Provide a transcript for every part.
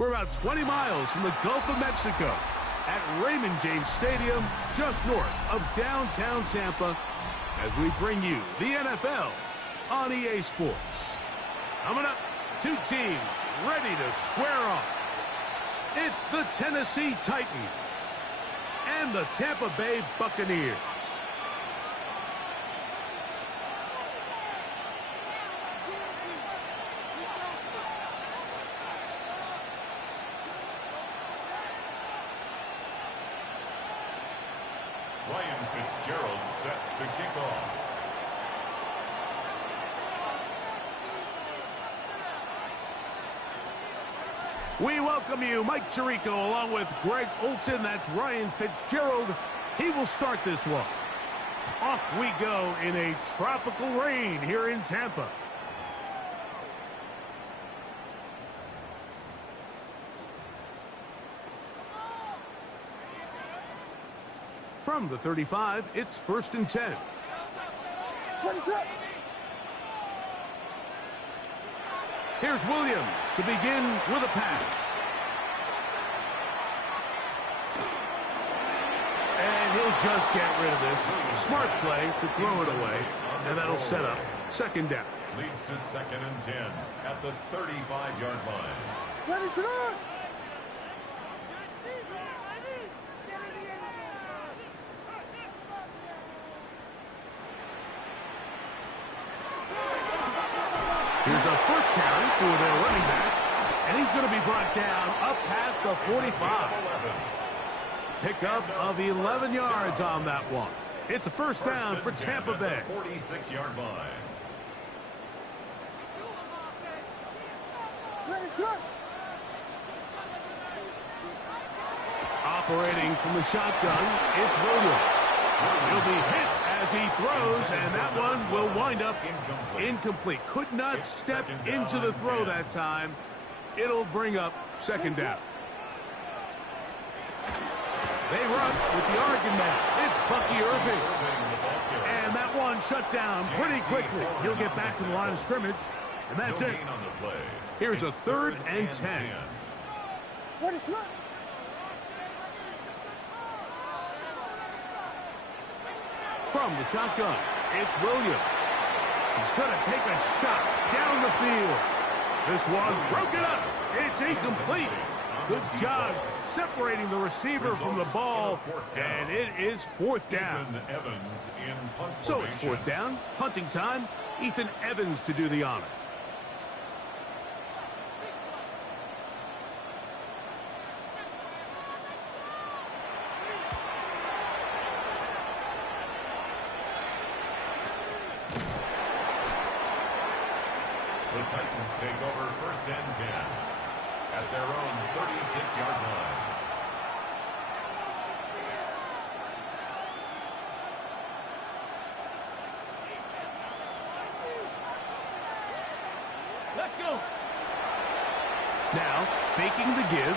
We're about 20 miles from the Gulf of Mexico at Raymond James Stadium, just north of downtown Tampa, as we bring you the NFL on EA Sports. Coming up, two teams ready to square off. It's the Tennessee Titans and the Tampa Bay Buccaneers. Ryan Fitzgerald set to kick off. We welcome you, Mike Tirico, along with Greg Olson. That's Ryan Fitzgerald. He will start this one. Off we go in a tropical rain here in Tampa. From the 35, it's 1st and 10. Here's Williams to begin with a pass. And he'll just get rid of this. Smart play to throw it away, and that'll set up 2nd down. Leads to 2nd and 10 at the 35-yard line. Here's a first carry for their running back, and he's going to be brought down up past the 45. Pickup of 11 yards on that one. It's a first down for Tampa Bay. 46-yard line. Operating from the shotgun, it's Williams. He'll be hit as he throws, and that one will wind up incomplete. Could not step into the throw that time. It'll bring up 2nd down. They run with the Oregon man. It's Bucky Irving. And that one shut down pretty quickly. He'll get back to the line of scrimmage, and that's it. Here's a 3rd and 10. From the shotgun, it's Williams. He's going to take a shot down the field. This one broken up. It's incomplete. Good job separating the receiver from the ball, and it is 4th down. So it's 4th down, punting time. Ethan Evans to do the honor. The Titans take over 1st and 10 at their own 36-yard line. Let's go. Now, faking the give.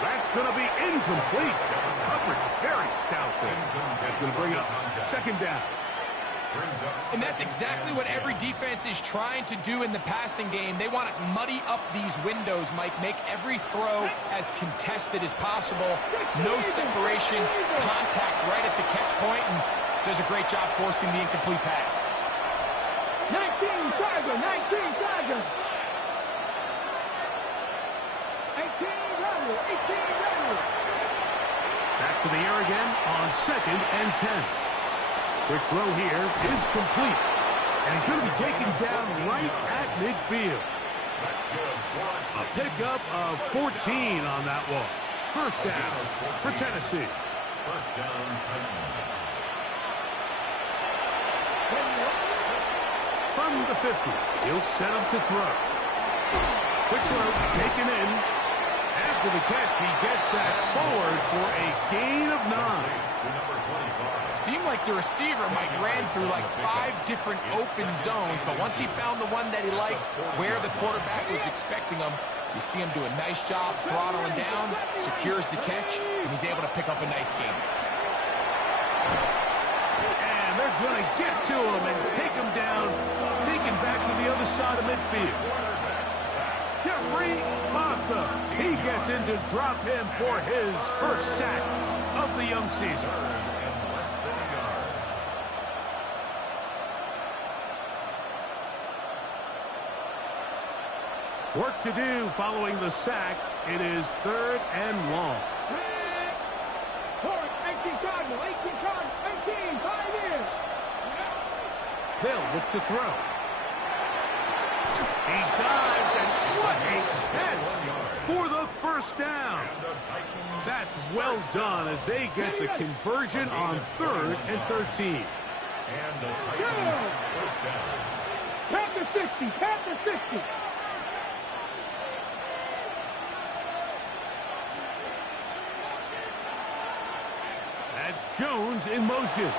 That's going to be incomplete. Coverage very stout there. That's going to bring up 2nd down. And that's exactly what every defense is trying to do in the passing game. They want to muddy up these windows, Mike, make every throw as contested as possible. No separation, contact right at the catch point, and does a great job forcing the incomplete pass. 19 Tiger, 19 Tiger. 18 Rebel, 18 Rebel. Back to the air again on 2nd and 10. Quick throw here is complete. And he's going to be taken down right at midfield. A pickup of 14 on that one. 1st down for Tennessee. 1st down, Titans. From the 50, he'll set up to throw. Quick throw taken in. After the catch, he gets that forward for a gain of 9. Seemed like the receiver, Mike, ran through like 5 different open zones, but once he found the one that he liked, where the quarterback was expecting him, you see him do a nice job throttling down, secures the catch, and he's able to pick up a nice gain. And they're going to get to him and take him down, take him back to the other side of midfield. Jeffrey Massa. He gets in to drop him for his first sack of the young season. And less than a yard. Work to do following the sack. It is 3rd and long. 18 Cardinal, 18 Cardinal, 18, 5 in. They'll look to throw. He dives, and what a catch for the first down. That's well done as they get the conversion on 3rd and 13. And the Titans first down. Panther 60, Panther 60. That's Jones in motion.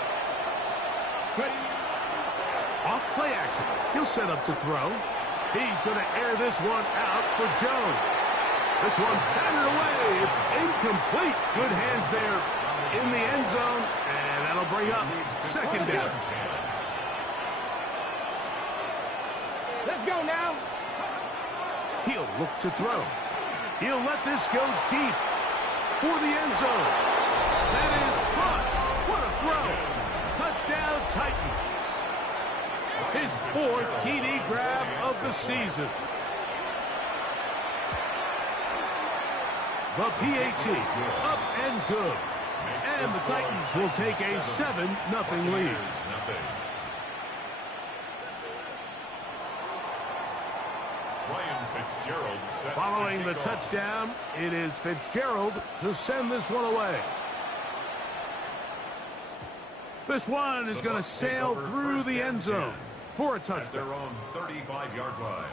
Off play action. He'll set up to throw. He's going to air this one out for Jones. This one batted away. It's incomplete. Good hands there in the end zone, and that'll bring up 2nd down. Let's go now. He'll look to throw. He'll let this go deep for the end zone. That is caught. What a throw. Touchdown, Titans. His 4th TD grab of the season. The PAT up and good. And the Titans will take a 7-0 lead. Following the touchdown, it is Fitzgerald to send this one away. This one is going to sail through the end zone for a touchdown. Their own 35-yard line.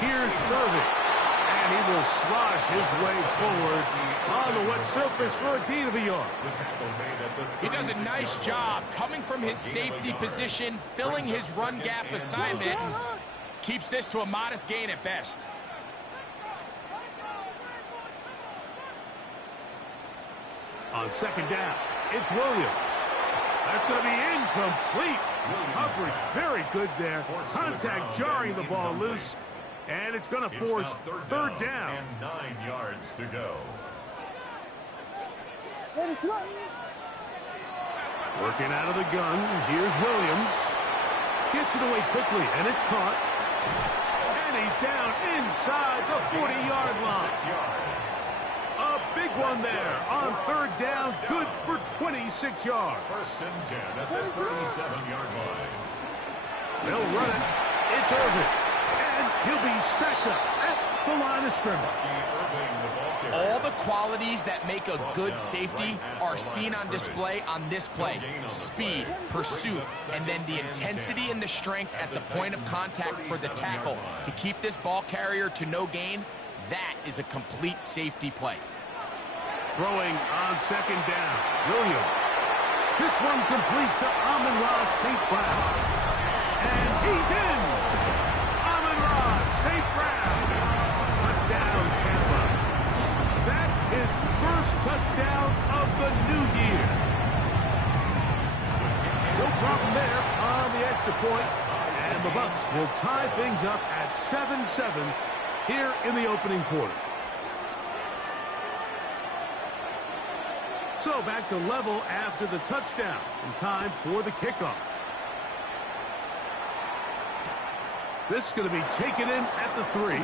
Here's Irving. And he will slosh his way forward on the wet surface for a gain of a yard. He does a nice job coming from his safety position, filling his run gap assignment, and keeps this to a modest gain at best. On 2nd down, it's Williams. That's going to be incomplete. Coverage very good there. Contact jarring the ball loose. And it's going to force 3rd down. And 9 yards to go. Working out of the gun. Here's Williams. Gets it away quickly, and it's caught. And he's down inside the 40-yard line. 6 yards. A big one there on 3rd down. Good for 26 yards. 1st and 10 at the 37-yard line. They'll run it. It's Irving. And he'll be stacked up at the line of scrimmage. All the qualities that make a good safety are seen on display on this play. Speed, pursuit, and then the intensity and the strength at the point of contact for the tackle. To keep this ball carrier to no gain, that is a complete safety play. Throwing on 2nd down. Williams. This one complete to Amon-Ra St. Brown. And he's in. Amon-Ra St. Brown. Touchdown, Tampa. That is first touchdown of the new year. No problem there on the extra point. And the Bucs will tie things up at 7-7 here in the opening quarter. So back to level after the touchdown in time for the kickoff. This is going to be taken in at the 3.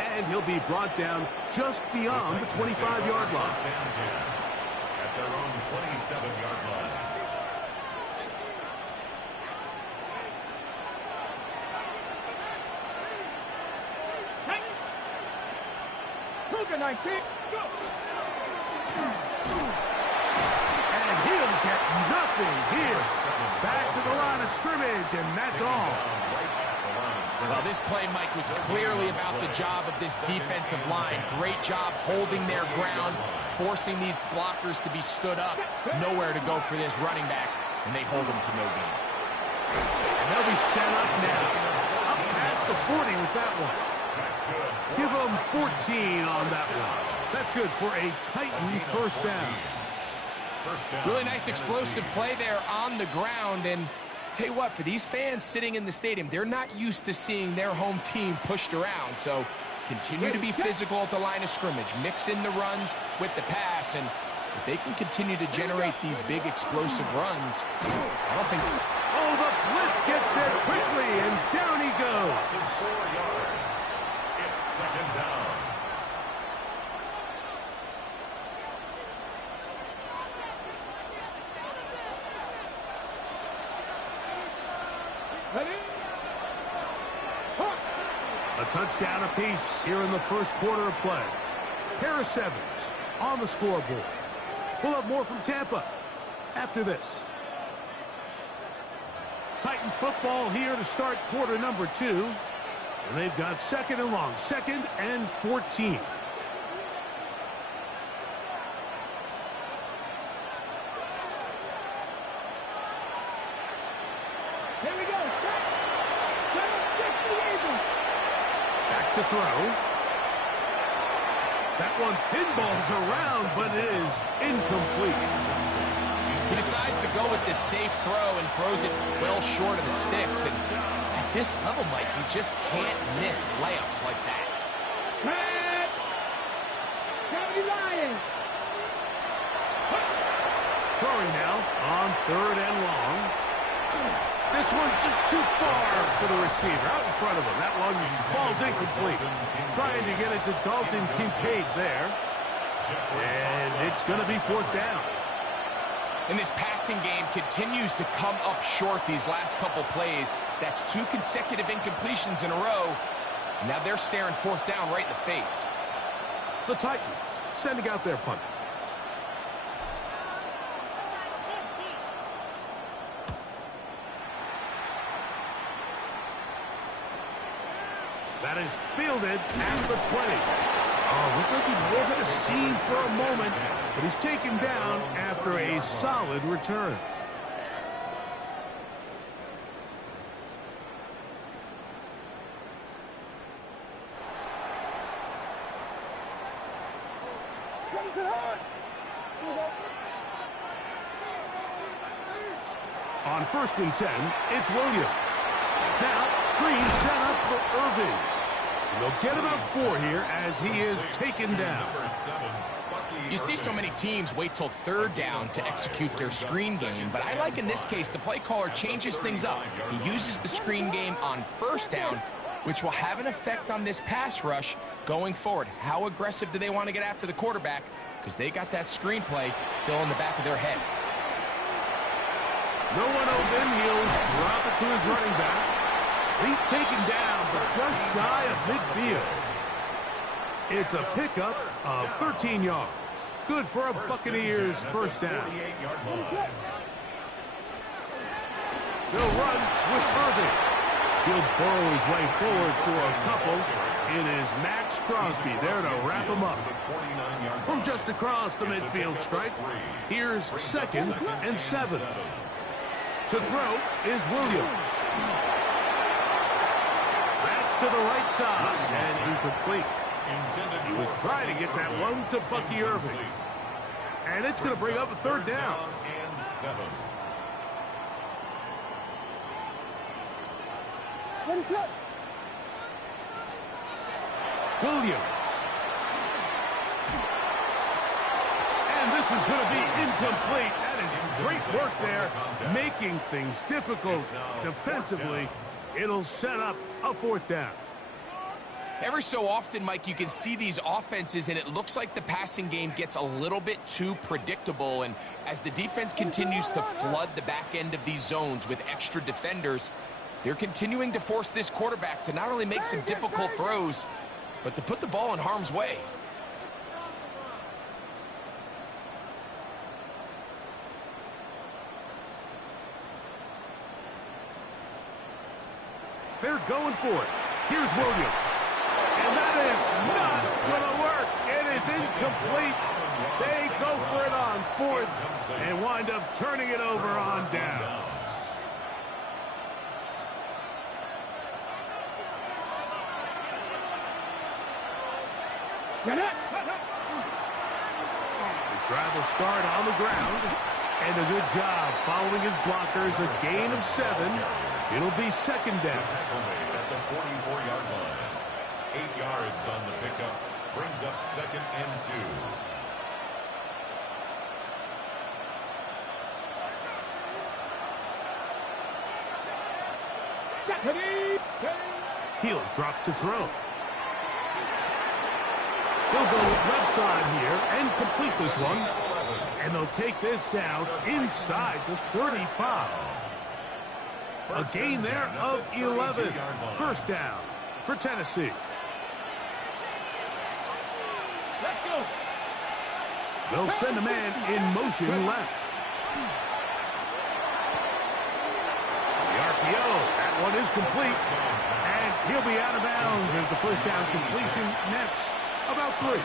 And he'll be brought down just beyond the 25-yard line. At their own 27-yard line. Luka 19. Go. And he'll get nothing here. Back to the line of scrimmage, and that's all. Well, this play, Mike, was clearly about the job of this defensive line. Great job holding their ground, forcing these blockers to be stood up. Nowhere to go for this running back, and they hold him to no gain. And they'll be set up now. Up past the 40 with that one. Give them 14 on that one. That's good for a Titan first down. Really nice explosive play there on the ground. And tell you what, for these fans sitting in the stadium, they're not used to seeing their home team pushed around. So continue to be physical at the line of scrimmage. Mix in the runs with the pass. And if they can continue to generate these big explosive runs, I don't think... Oh, the blitz gets there quickly, and down he goes. 4 yards. It's second down. A touchdown apiece here in the first quarter of play. Pair of sevens on the scoreboard. We'll have more from Tampa after this. Titans football here to start quarter number 2. And they've got second and long, 2nd and 14. Here we go. Back to throw. That one pinballs around, but it is incomplete. He decides to go with this safe throw and throws it well short of the sticks. And at this level, Mike, you just can't miss layups like that. Red. County Lions. Throwing now on 3rd and long. This one's just too far for the receiver. Out in front of him. That one falls incomplete. Trying to get it to Dalton Kincaid there. And it's going to be 4th down. And this passing game continues to come up short these last couple plays. That's 2 consecutive incompletions in a row. Now they're staring 4th down right in the face. The Titans sending out their punter. That is fielded at the 20. Oh, looked like he moved the seam for a moment, but he's taken down after a solid return. On 1st and 10, it's Williams. Now, screen set up for Irving. And they'll get about 4 here as he is taken down. You see so many teams wait till 3rd down to execute their screen game, but I like in this case the play caller changes things up. He uses the screen game on 1st down, which will have an effect on this pass rush going forward. How aggressive do they want to get after the quarterback? Because they got that screen play still in the back of their head. No one open. He'll drop it to his running back. He's taken down, but just shy of midfield. It's a pickup of 13 yards. Good for a Buccaneers first down. They'll run with Irving. He'll burrow his way forward for a couple. It is Max Crosby there to wrap him up. From just across the midfield stripe, here's 2nd and 7. To throw is Williams. That's to the right side and incomplete. He was trying to get that one to Bucky Irving. And it's going to bring up a 3rd down. And 7. Williams. And this is going to be incomplete. That is great work there, making things difficult defensively. It'll set up a 4th down. Every so often, Mike, you can see these offenses, and it looks like the passing game gets a little bit too predictable. And as the defense continues to flood the back end of these zones with extra defenders, they're continuing to force this quarterback to not only make some difficult throws, but to put the ball in harm's way. They're going for it. Here's Williams. And that is not going to work. It is incomplete. They go for it on fourth and wind up turning it over on down. His drive will start on the ground. And a good job following his blockers. A gain of 7. It'll be second down. At the 44-yard line. 8 yards on the pickup. Brings up second and 2. He'll drop to throw. He'll go left side here and complete this one. And they'll take this down inside the 35. A gain there of 11. First down for Tennessee. Let's go. They'll send a man in motion left. The RPO. That one is complete. And he'll be out of bounds as the first down completion nets about 3.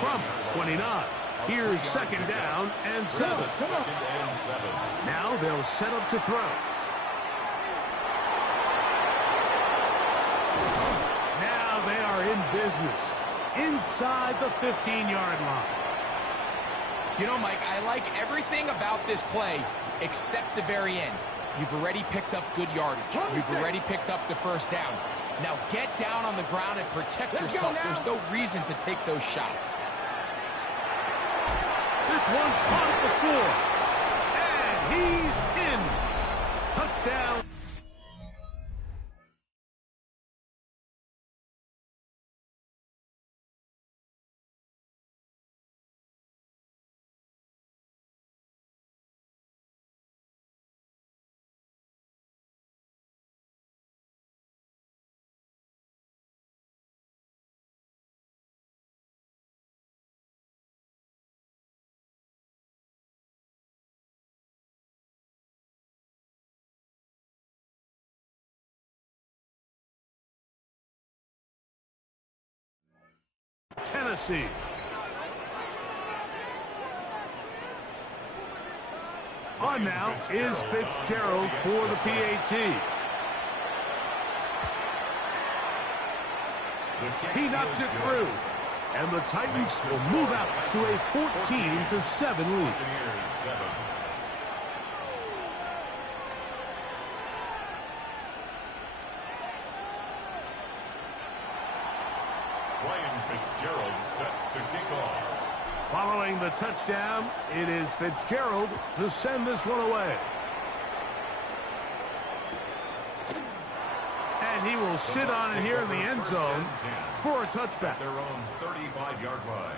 From 29. Here's second down and 7. Now they'll set up to throw. Now they are in business inside the 15-yard line. You know, Mike, I like everything about this play except the very end. You've already picked up good yardage. You've already picked up the first down. Now get down on the ground and protect yourself. There's no reason to take those shots. This one caught at the 4. And he's in. Touchdown. Tennessee. On now is Fitzgerald for the PAT. He knocks it through. And the Titans will move out to a 14-7 lead. Fitzgerald set to kick off. Following the touchdown, it is Fitzgerald to send this one away. And he will sit on it here in the end zone for a touchback. Their own 35-yard line.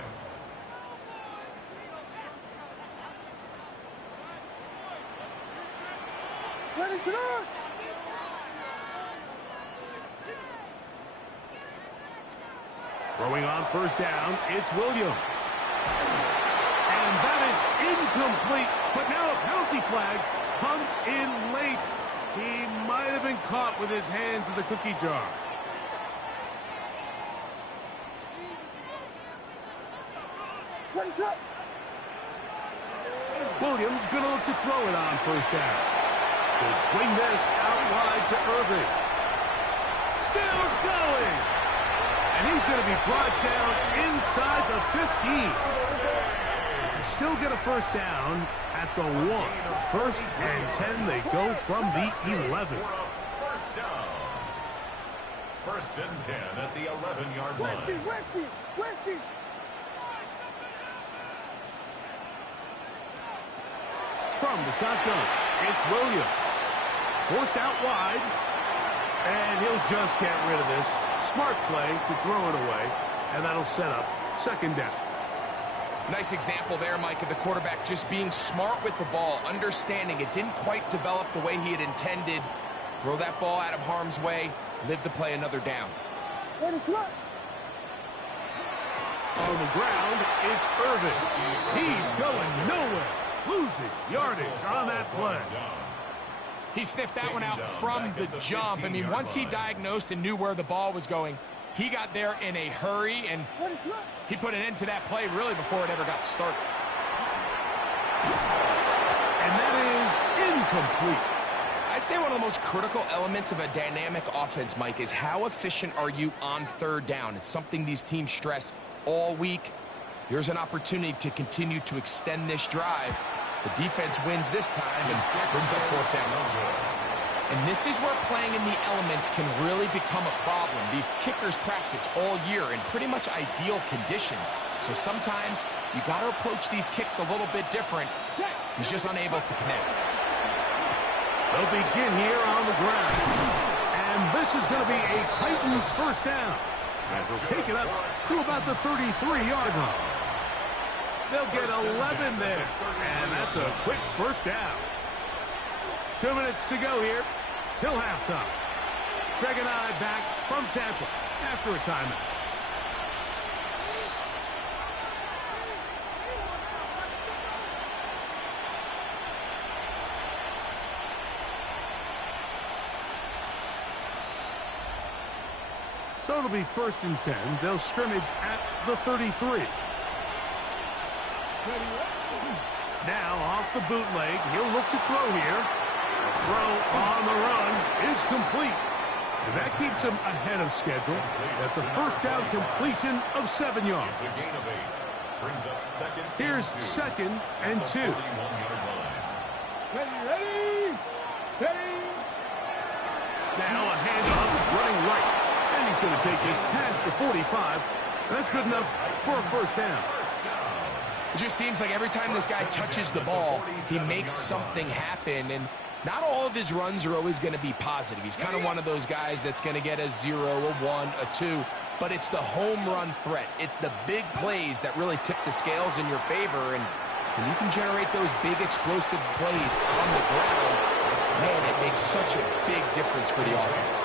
Ready to run. Throwing on first down, it's Williams. And that is incomplete. But now a penalty flag comes in late. He might have been caught with his hands in the cookie jar. What's up? Williams going to look to throw it on first down. He'll swing this out wide to Irving. Still going. And he's going to be brought down inside the 15. He can still get a first down at the 1. First and 10, they go from the 11. First down. First and 10 at the 11-yard line. Westy. From the shotgun, it's Williams. Forced out wide. And he'll just get rid of this. Smart play to throw it away. And that'll set up second down. Nice example there, Mike, of the quarterback just being smart with the ball, understanding it didn't quite develop the way he had intended. Throw that ball out of harm's way, live to play another down. On the front. On the ground, it's Irving. He's going nowhere. Losing yardage on that play. He sniffed that one out from the jump. I mean, once he diagnosed and knew where the ball was going, He got there in a hurry, and he put an end to that play really before it ever got started. And that is incomplete. I'd say one of the most critical elements of a dynamic offense, Mike, is how efficient are you on third down. It's something these teams stress all week. Here's an opportunity to continue to extend this drive. The defense wins this time and brings up fourth down. And this is where playing in the elements can really become a problem. These kickers practice all year in pretty much ideal conditions. So sometimes you got to approach these kicks a little bit different. He's just unable to connect. They'll begin here on the ground. And this is going to be a Titans first down, as they'll take it up to about the 33-yard line. They'll get 11 there, and that's a quick first down. 2 minutes to go here till halftime. Greg and I back from Tampa after a timeout. So it'll be 1st and 10. They'll scrimmage at the 33. Now off the bootleg. He'll look to throw here. The throw on the run is complete. And that keeps him ahead of schedule. That's a first down completion of 7 yards. Here's 2nd and 2. Ready, steady. Now a handoff running right. And he's going to take this past the 45. That's good enough for a first down. It just seems like every time this guy touches the ball, he makes something happen. And not all of his runs are always going to be positive. He's kind of one of those guys that's going to get a 0, a 1, a 2. But it's the home run threat. It's the big plays that really tip the scales in your favor. And when you can generate those big explosive plays on the ground, man, it makes such a big difference for the offense.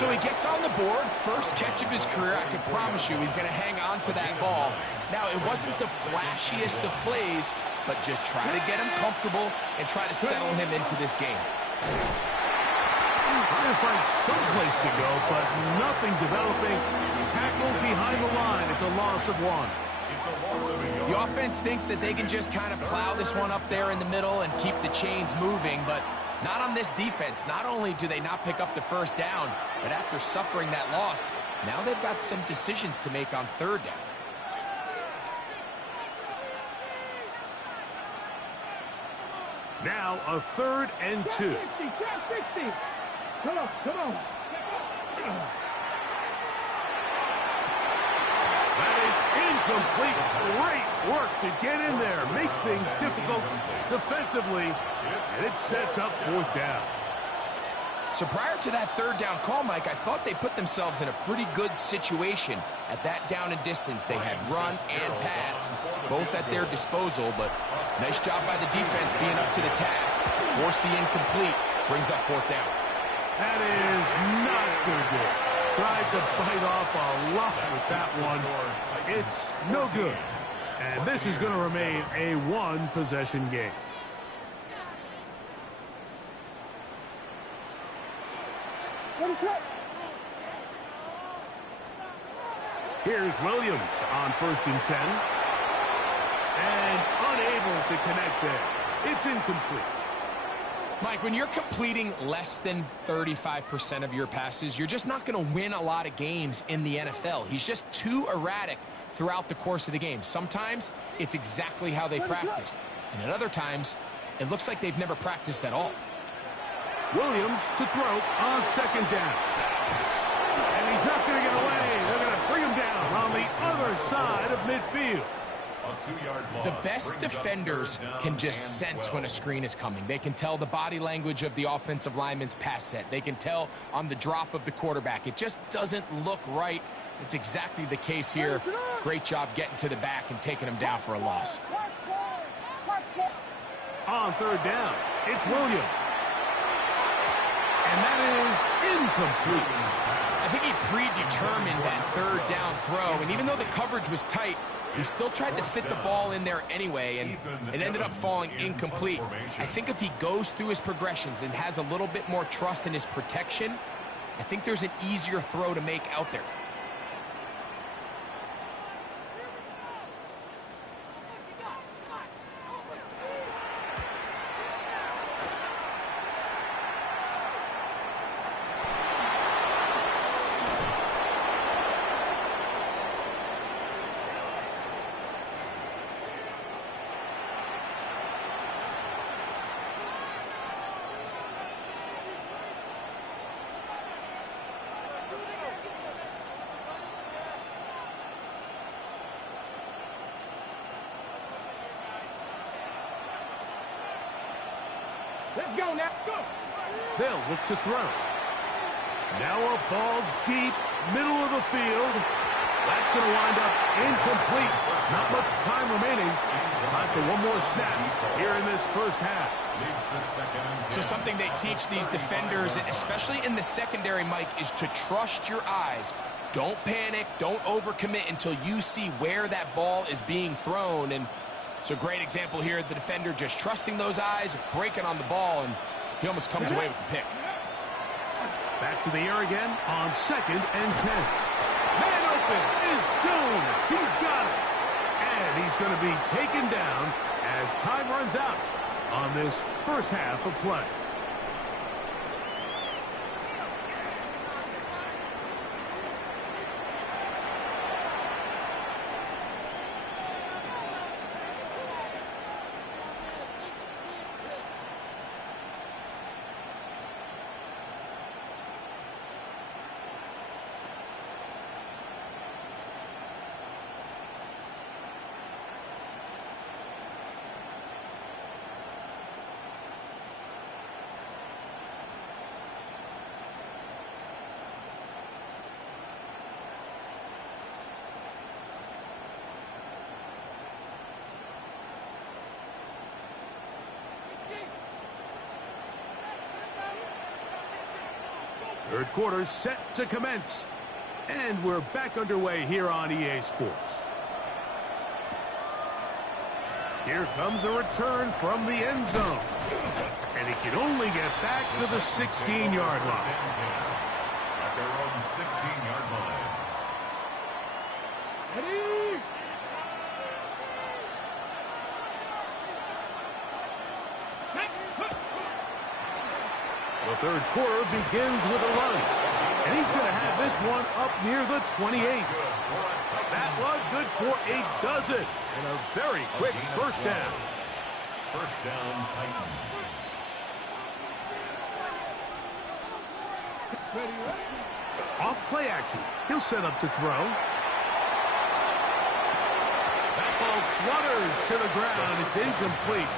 So he gets on the board, first catch of his career. I can promise you he's going to hang on to that ball. Now, it wasn't the flashiest of plays, but just try to get him comfortable and try to settle him into this game. Trying to find some place to go, but nothing developing. Tackled behind the line. It's a loss of 1. The offense thinks that they can just kind of plow this one up there in the middle and keep the chains moving, but not on this defense. Not only do they not pick up the first down, but after suffering that loss, now they've got some decisions to make on third down. Now a 3rd and 2. Come on, come on. That is incomplete. Great work to get in there, make things difficult defensively, and it sets up 4th down. So prior to that third down call, Mike, I thought they put themselves in a pretty good situation at that down and distance. They had run and pass, both at their disposal, but nice job by the defense being up to the task. Force the incomplete, brings up 4th down. That is not good. Tried to bite off a lot with that one. It's no good. And this is going to remain a 1-possession game. Here's Williams on 1st and 10. And unable to connect there. It's incomplete. Mike, when you're completing less than 35% of your passes, you're just not going to win a lot of games in the NFL. He's just too erratic throughout the course of the game. Sometimes it's exactly how they practiced. And at other times, it looks like they've never practiced at all. Williams to throw on 2nd down. And he's not going to get away. They're going to bring him down on the other side of midfield. The best defenders can just sense when a screen is coming. They can tell the body language of the offensive lineman's pass set. They can tell on the drop of the quarterback. It just doesn't look right. It's exactly the case here. Great job getting to the back and taking him down for a loss. On 3rd down, it's Williams. And that is incomplete. I think he predetermined that 3rd down throw, and even though the coverage was tight, he still tried to fit the ball in there anyway, and it ended up falling incomplete. I think if he goes through his progressions and has a little bit more trust in his protection, I think there's an easier throw to make out there. Let's go now. Go. They'll look to throw. Now a ball deep, middle of the field. That's going to wind up incomplete. Not much time remaining. Time for one more snap here in this first half. So something they teach these defenders, especially in the secondary, Mike, is to trust your eyes. Don't panic. Don't overcommit until you see where that ball is being thrown. And it's a great example here. The defender just trusting those eyes, breaking on the ball, and he almost comes away with the pick. Back to the air again on 2nd and 10. Man open is Jones. He's got it. And he's going to be taken down as time runs out on this first half of play. Third quarter set to commence. And we're back underway here on EA Sports. Here comes a return from the end zone. And he can only get back to the 16-yard line. At their own 16-yard line. Ready? The third quarter begins with a run. And he's going to have this one up near the 28. That one good for a dozen. And a very quick first down. First down, Titans. Off play action. He'll set up to throw. That ball flutters to the ground. It's incomplete.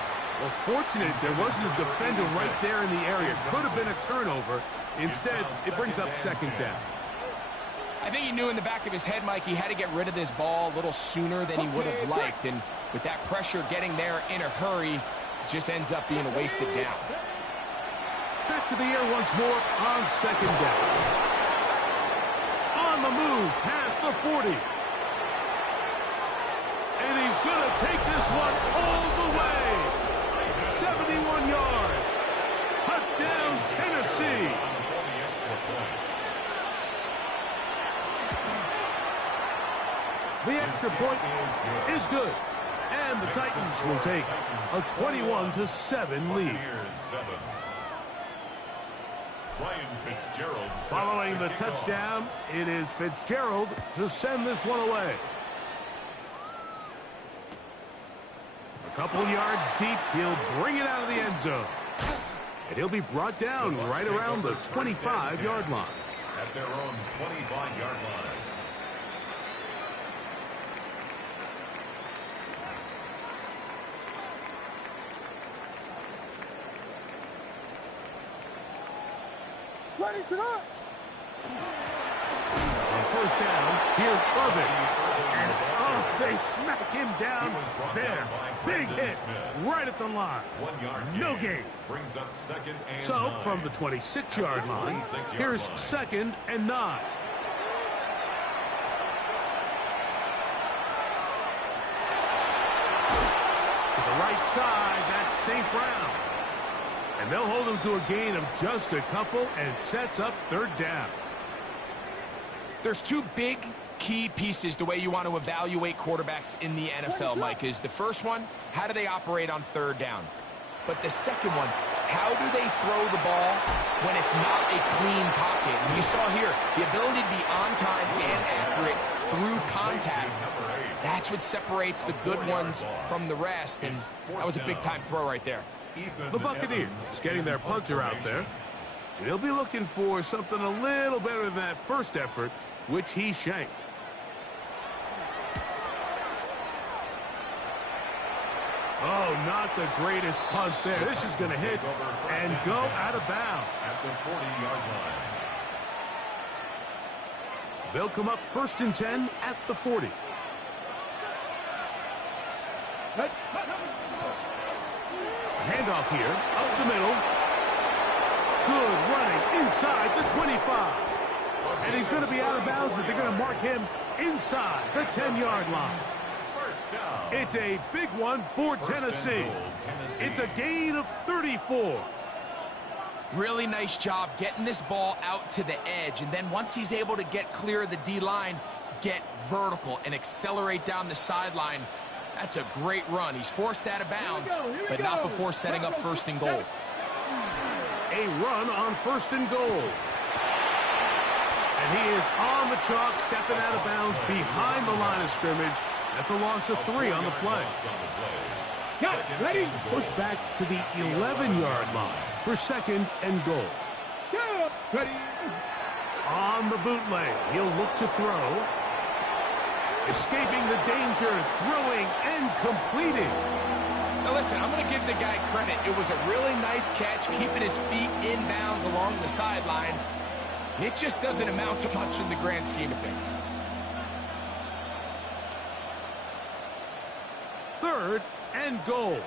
Well, fortunate there wasn't a defender right there in the area. Could have been a turnover. Instead, it brings up second down. I think he knew in the back of his head, Mike, he had to get rid of this ball a little sooner than he would have liked. And with that pressure getting there in a hurry, it just ends up being a wasted down. Back to the air once more on second down. On the move past the 40. And he's going to take this one all the way. 71 yards. Touchdown, Tennessee. The extra point is good. And the Titans will take a 21-7 lead. Following the touchdown, it is Fitzgerald to send this one away. A couple yards deep, he'll bring it out of the end zone. And he'll be brought down right around the 25-yard line. At their own 25-yard line. Ready to go. On first down, here's Irvin. And, oh, they smack him down there. Big hit right at the line. 1 yard No gain. Brings up second and So, 9. from the 26-yard line, here's 2nd and 9. To the right side, that's St. Brown. And they'll hold him to a gain of just a couple, and it sets up third down. There's two big key pieces the way you want to evaluate quarterbacks in the NFL, Mike, is the first one, how do they operate on third down? But the second one, how do they throw the ball when it's not a clean pocket? And you saw here, the ability to be on time and accurate through contact. That's what separates the good ones from the rest, and that was a big-time throw right there. The Buccaneers getting their punter out there. And he'll be looking for something a little better than that first effort, which he shanked. Oh, not the greatest punt there. This is going to hit and go out of bounds. At the 40-yard line. They'll come up 1st and 10 at the 40. Handoff here, up the middle. Good running inside the 25. And he's going to be out of bounds, but they're going to mark him inside the 10-yard line. First down. It's a big one for Tennessee. It's a gain of 34. Really nice job getting this ball out to the edge, and then once he's able to get clear of the D-line, get vertical and accelerate down the sideline. That's a great run. He's forced out of bounds, but not before setting up 1st and goal. A run on 1st and goal. And he is on the chalk, stepping out of bounds behind the line of scrimmage. That's a loss of 3 on the play. Cut, ready? Push back to the 11-yard line for 2nd and goal. Cut, ready? On the bootleg, he'll look to throw. Escaping the danger, throwing and completing. Now listen, I'm going to give the guy credit. It was a really nice catch, keeping his feet in bounds along the sidelines. It just doesn't amount to much in the grand scheme of things. 3rd and goal.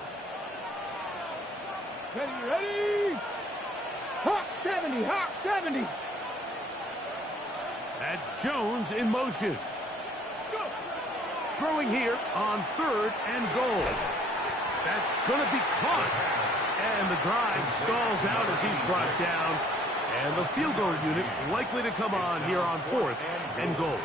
Ready? Hawk 70, Hawk 70. That's Jones in motion. Throwing here on 3rd and goal. That's going to be caught. And the drive stalls out as he's brought down. And the field goal unit likely to come on here on 4th and goal.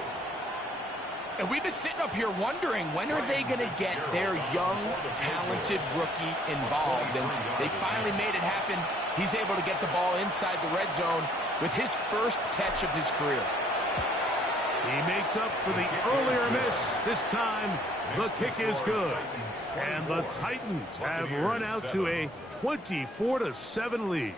And we've been sitting up here wondering, when are they going to get their young, talented rookie involved? And they finally made it happen. He's able to get the ball inside the red zone with his first catch of his career. He makes up for the earlier miss. This time, the kick is good. And the Titans have run out to a 24-7 lead.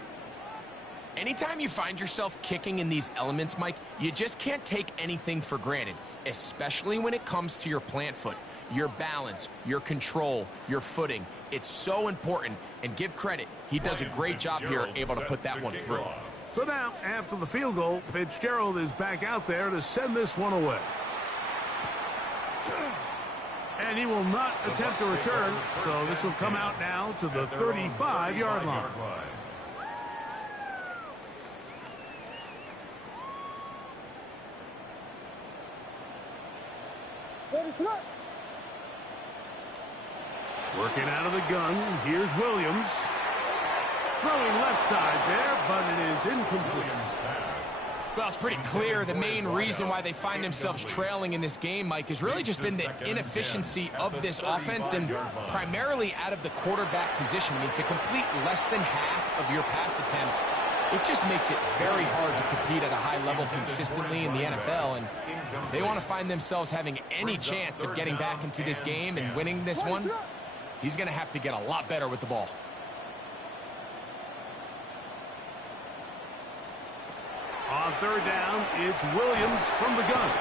Anytime you find yourself kicking in these elements, Mike, you just can't take anything for granted, especially when it comes to your plant foot, your balance, your control, your footing. It's so important, and give credit. He does a great job here, able to put that one through. So now, after the field goal, Fitzgerald is back out there to send this one away. And he will not attempt to return, so this will come out now to the 35-yard line. Working out of the gun, here's Williams. Throwing left side there, but it is incomplete. Well, it's pretty clear the main reason why they find themselves trailing in this game, Mike, has really just been the inefficiency of this offense and primarily out of the quarterback position. I mean, to complete less than half of your pass attempts, it just makes it very hard to compete at a high level consistently in the NFL. And if they want to find themselves having any chance of getting back into this game and winning this one, he's going to have to get a lot better with the ball. On 3rd down, it's Williams from the gun.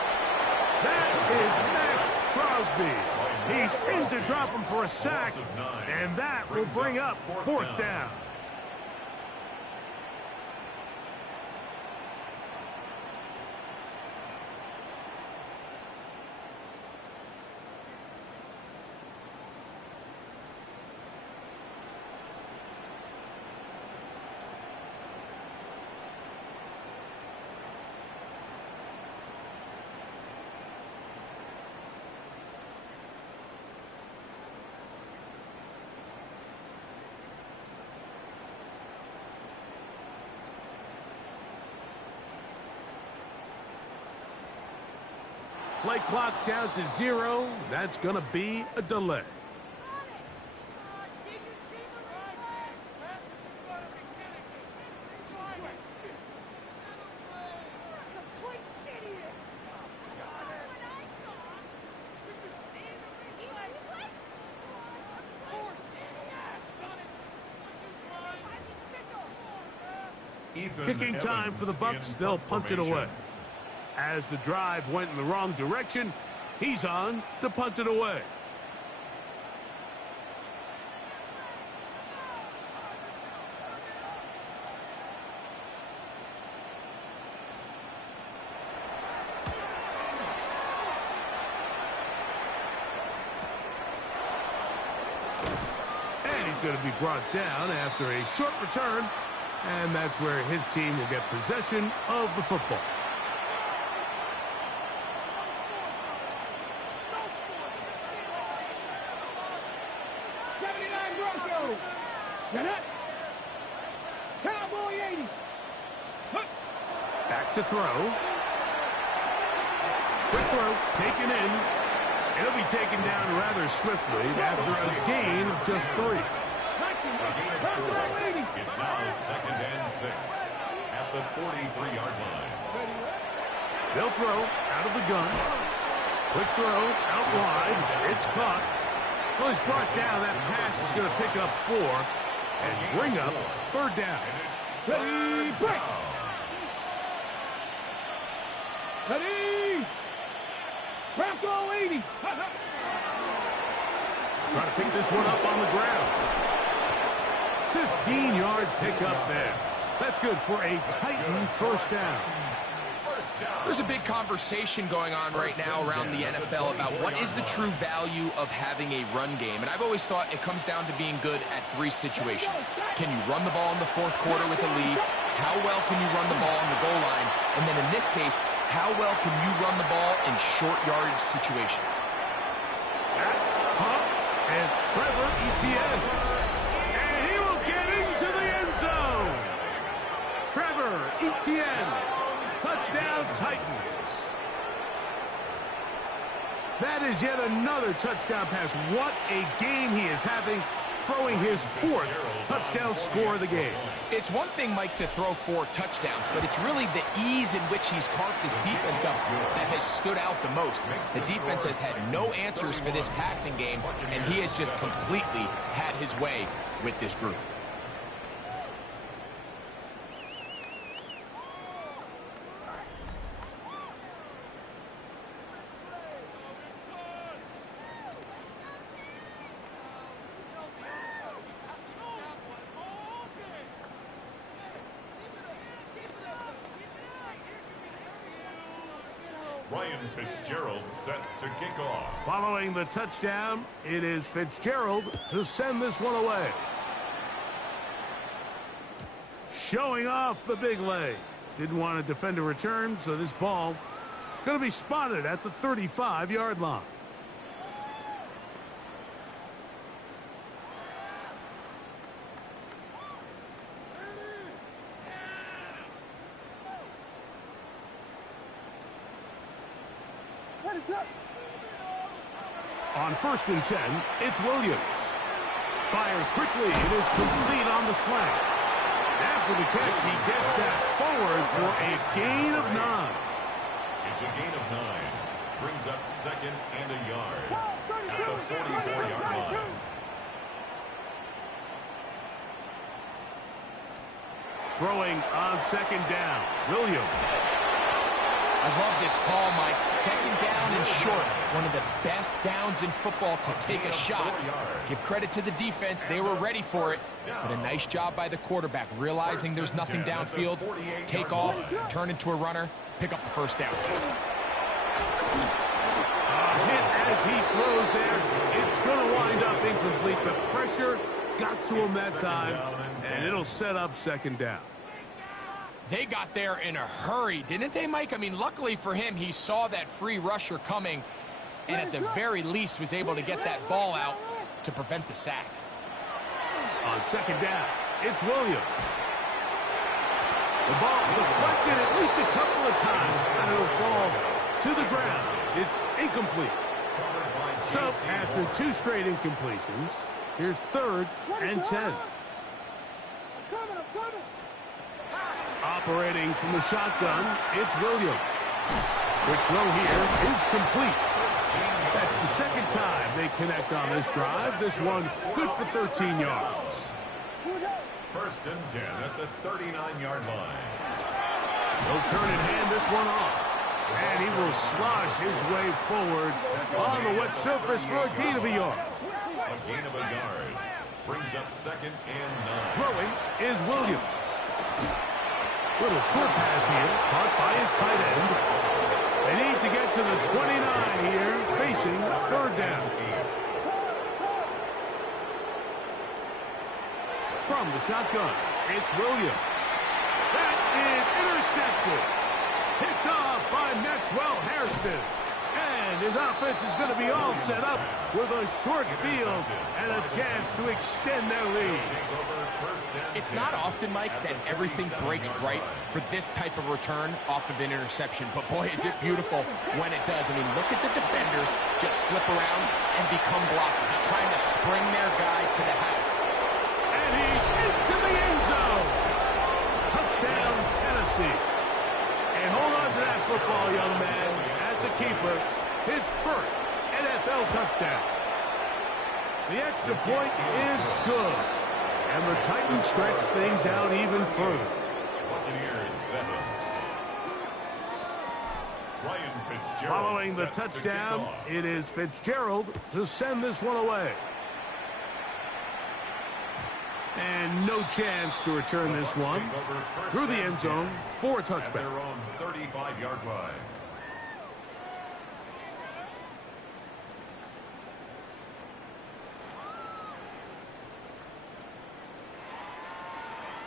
That is Max Crosby. He's in to drop him for a sack, and that will bring up 4th down. Play clock down to 0. That's going to be a delay. Kicking time for the Bucs. They'll punt it away. As the drive went in the wrong direction, he's on to punt it away. going to be brought down after a short return, and that's where his team will get possession of the football. Back to throw. Quick throw, taken in. It'll be taken down rather swiftly after a gain of just 3. It's now 2nd and 6 at the 43-yard line. They'll throw out of the gun. Quick throw out wide. It's caught. Well, he's brought down. That pass is going to pick up 4 and bring up 3rd down. Ready, break. Ready. Bronco 80. Trying to pick this one up on the ground. 15-yard pickup there. That's good for a Titan 1st down. There's a big conversation going on right now around the NFL about what is the true value of having a run game. And I've always thought it comes down to being good at 3 situations. Can you run the ball in the 4th quarter with a lead? How well can you run the ball on the goal line? And then in this case, how well can you run the ball in short yardage situations? It's Trevor Etienne. And he will get into the end zone. Trevor Etienne. Touchdown, Titans. That is yet another touchdown pass. What a game he is having, throwing his 4th touchdown score of the game. It's one thing, Mike, to throw 4 touchdowns, but it's really the ease in which he's carved this defense up that has stood out the most. The defense has had no answers for this passing game, and he has just completely had his way with this group. Ryan Fitzgerald set to kick off. Following the touchdown, it is Fitzgerald to send this one away. Showing off the big leg. Didn't want to defend a return, so this ball going to be spotted at the 35-yard line. On 1st and 10, it's Williams. Fires quickly. It is complete on the slant. After the catch, he gets that forward for a gain of 9. It's a gain of 9. Brings up 2nd and a yard at the 44-yard line. Throwing on 2nd down, Williams. I love this call, Mike. 2nd down and short. One of the best downs in football to take a shot. Give credit to the defense. They were ready for it. But a nice job by the quarterback, realizing there's nothing downfield. Take off, turn into a runner, pick up the 1st down. Hit as he throws there. It's going to wind up incomplete. The pressure got to him that time, and it'll set up 2nd down. They got there in a hurry, didn't they, Mike? I mean, luckily for him, he saw that free rusher coming, and at the very least was able to get that ball out to prevent the sack. On 2nd down, it's Williams. The ball deflected at least a couple of times, and it'll fall to the ground. It's incomplete. So, after 2 straight incompletions, here's 3rd and 10. Operating from the shotgun, it's Williams. Quick throw here is complete. That's the 2nd time they connect on this drive. This one good for 13 yards. 1st and 10 at the 39-yard line. He'll turn and hand this one off. And he will slosh his way forward on the wet surface for a gain of a yard. A gain of a yard. Brings up 2nd and 9. Throwing is Williams. Little short pass here, caught by his tight end. They need to get to the 29 here, facing 3rd down. from the shotgun. It's Williams. That is intercepted. Picked off by Maxwell Hairston. And his offense is going to be all set up with a short field and a chance to extend their lead. It's not often, Mike, that everything breaks right for this type of return off of an interception. But, boy, is it beautiful when it does. I mean, look at the defenders just flip around and become blockers, trying to spring their guy to the house. And he's into the end zone. Touchdown, Tennessee. And hold on to that football, young man. That's a keeper. His first NFL touchdown. The extra point is good. And the Titans stretch things out even further. Following the touchdown, it is Fitzgerald to send this one away. And no chance to return this one through the end zone for a touchback. Their own 35-yard line.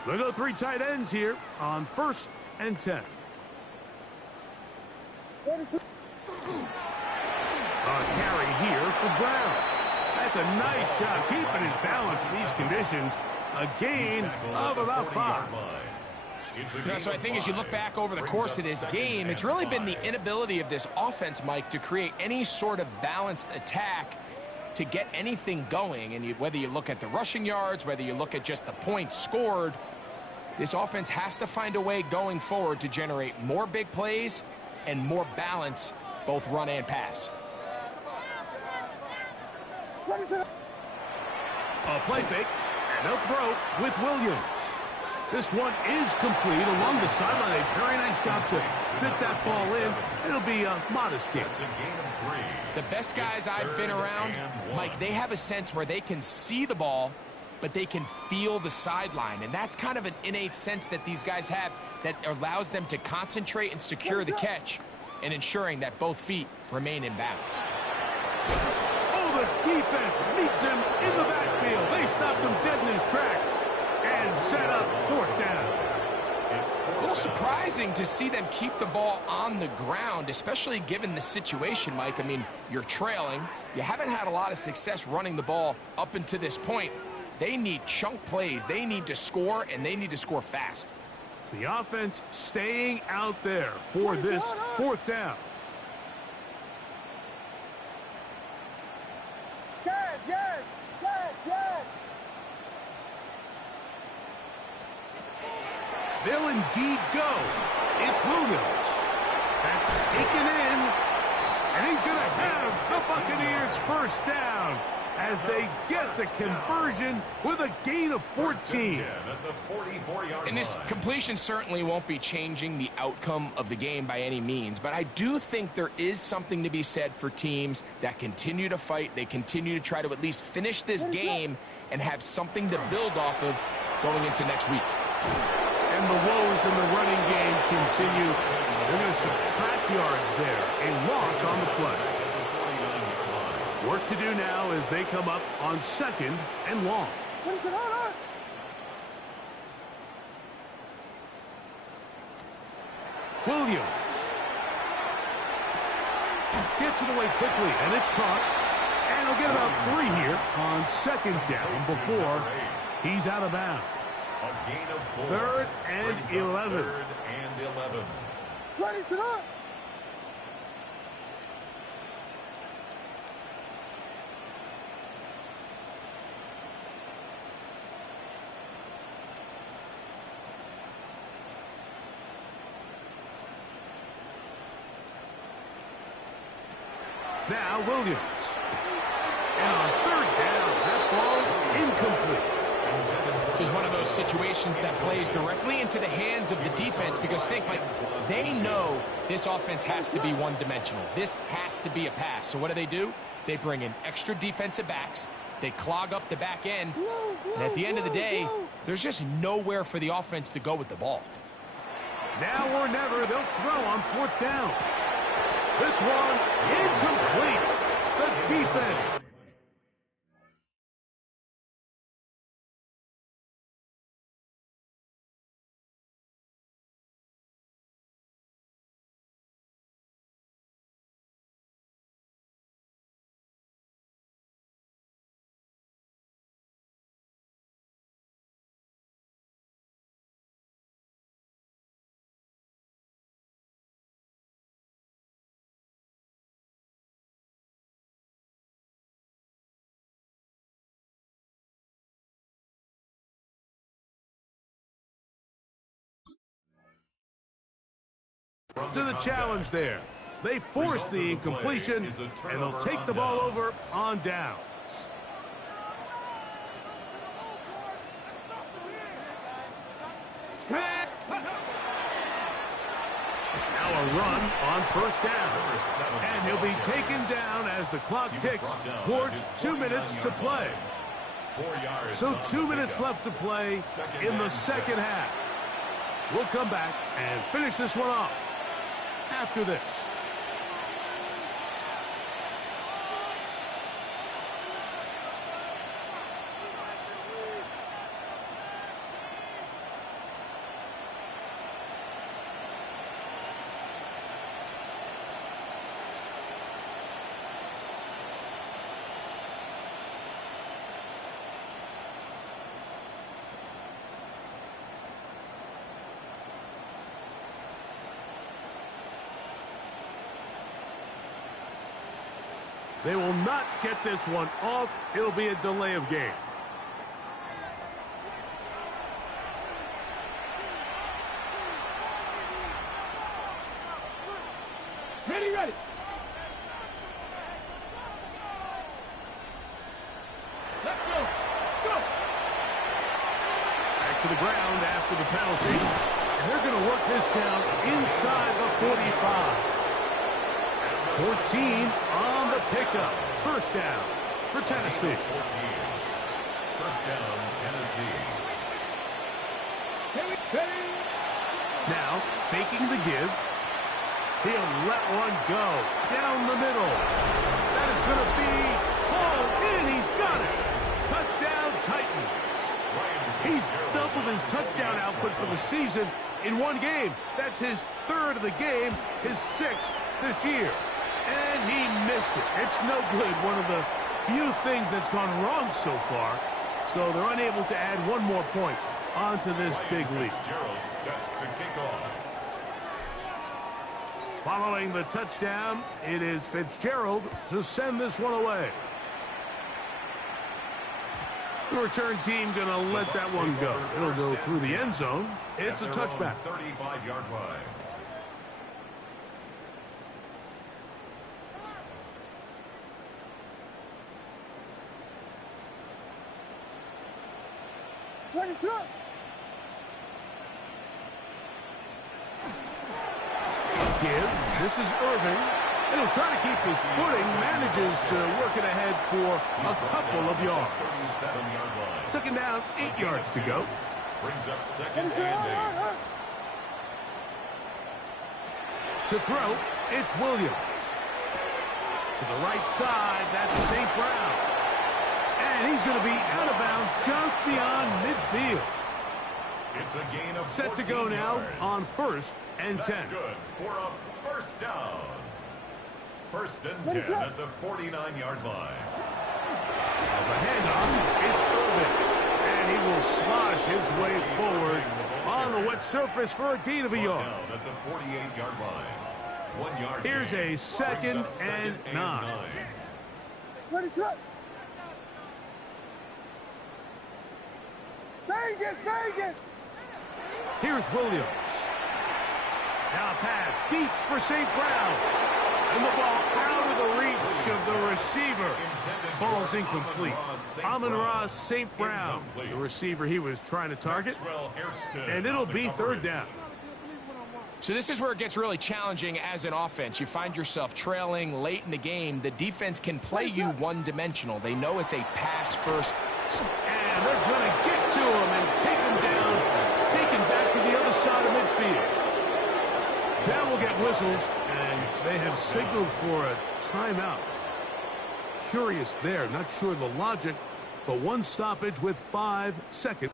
They go three tight ends here on 1st and 10. A carry here for Brown. That's a nice job keeping his balance in these conditions. A gain of about 5. Yeah, so I think as you look back over the course of this game, it's really been the inability of this offense, Mike, to create any sort of balanced attack to get anything going. And whether you look at the rushing yards, whether you look at just the points scored, this offense has to find a way going forward to generate more big plays and more balance, both run and pass. A play fake, and they'll throw with Williams. This one is complete along the sideline. A very nice job to fit that ball in. It'll be a modest gain. The best guys I've been around, Mike, they have a sense where they can see the ball, but they can feel the sideline. And that's kind of an innate sense that these guys have that allows them to concentrate and secure the catch and ensuring that both feet remain in balance. Oh, the defense meets him in the backfield. They stopped him dead in his tracks and set up 4th down. A little surprising to see them keep the ball on the ground, especially given the situation, Mike. I mean, you're trailing. You haven't had a lot of success running the ball up until this point. They need chunk plays. They need to score, and they need to score fast. The offense staying out there for this 4th down. They'll indeed go. It's Williams. That's taken in. And he's going to have the Buccaneers 1st down as they get the conversion with a gain of 14. And this completion certainly won't be changing the outcome of the game by any means, but I do think there is something to be said for teams that continue to fight. They continue to try to at least finish this game and have something to build off of going into next week. And the woes in the running game continue. They're going to subtract yards there. A loss on the play. Work to do now as they come up on 2nd and long. Williams gets it away quickly, and it's caught. And he'll get about 3 here on 2nd down before he's out of bounds. 3rd and 11. Now Williams. And on 3rd down, that ball incomplete. This is one of those situations that plays directly into the hands of the defense because think, Mike, they know this offense has to be one-dimensional. This has to be a pass. So what do? They bring in extra defensive backs. They clog up the back end. And at the end of the day, there's just nowhere for the offense to go with the ball. Now or never, they'll throw on 4th down. This one incomplete. The defense to the challenge there. They force the incompletion, and they'll take the ball over on downs. Now a run on first down. And he'll be taken down as the clock ticks towards 2 minutes to play. So 2 minutes left to play in the second half. We'll come back and finish this one off after this. They will not get this one off. It'll be a delay of game. Ready. Let's go. Back to the ground after the penalty. And they're going to work this down inside the 45. 14 on the pickup. First down for Tennessee. 14. First down, Tennessee. Now, faking the give. He'll let one go down the middle. That is going to be hauled in. He's got it. Touchdown, Titans. He's doubled his touchdown output for the season in one game. That's his third of the game, his sixth this year. And he missed it. It's no good. One of the few things that's gone wrong so far. So they're unable to add one more point onto this big lead. Set to kick off. Following the touchdown, it is Fitzgerald to send this one away. The return team going to let that one go. It'll go through the end zone. It's a touchback. 35-yard line. What is up? Give. This is Irving. And he'll try to keep his footing. Manages to work it ahead for a couple of yards. 37-yard line. Second down, 8 yards to go. Brings up second and 8. To throw, it's Williams. To the right side, that's St. Brown. And he's going to be out of bounds just beyond midfield. It's a gain of Set to go now yards. on first and 10. That's good for a first down. First and 10 at the 49-yard line. The handoff, it's Irving. And he will slosh his way forward on the wet surface for a gain of a yard. Down at the 48-yard line. 1 yard. Here's gain. a second and 9. What is up? Vegas! Here's Williams. Now a pass deep for St. Brown. And the ball out of the reach of the receiver. Falls incomplete. Amon-Ra St. Brown, the receiver he was trying to target. And it'll be third down. So this is where it gets really challenging as an offense. You find yourself trailing late in the game. The defense can play you one-dimensional. They know it's a pass-first. And they're going to get to him and take him down, take him back to the other side of midfield. Now we'll get whistles, and they have signaled for a timeout. Curious there, not sure the logic, but one stoppage with 5 seconds.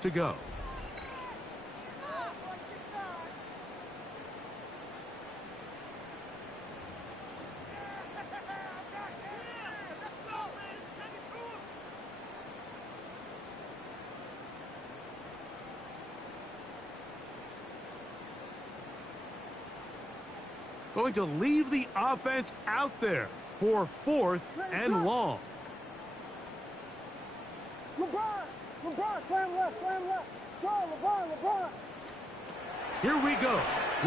To go. going to leave the offense out there for 4th and long. LeBron, slam left. Go, LeBron. Here we go.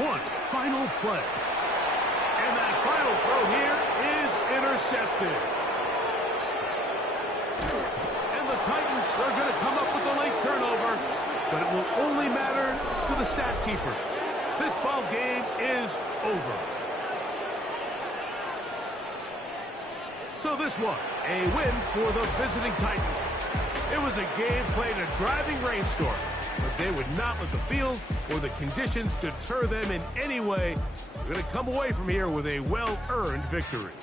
One final play. And that final throw here is intercepted. And the Titans are going to come up with a late turnover, but it will only matter to the stat keepers. This ball game is over. So this one, a win for the visiting Titans. It was a game played in a driving rainstorm, but they would not let the field or the conditions deter them in any way. They're going to come away from here with a well-earned victory.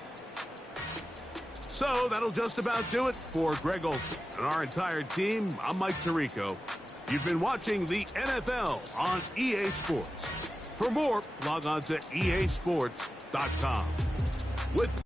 So that'll just about do it for Greg Olson and our entire team. I'm Mike Tirico. You've been watching the NFL on EA Sports. For more, log on to easports.com. With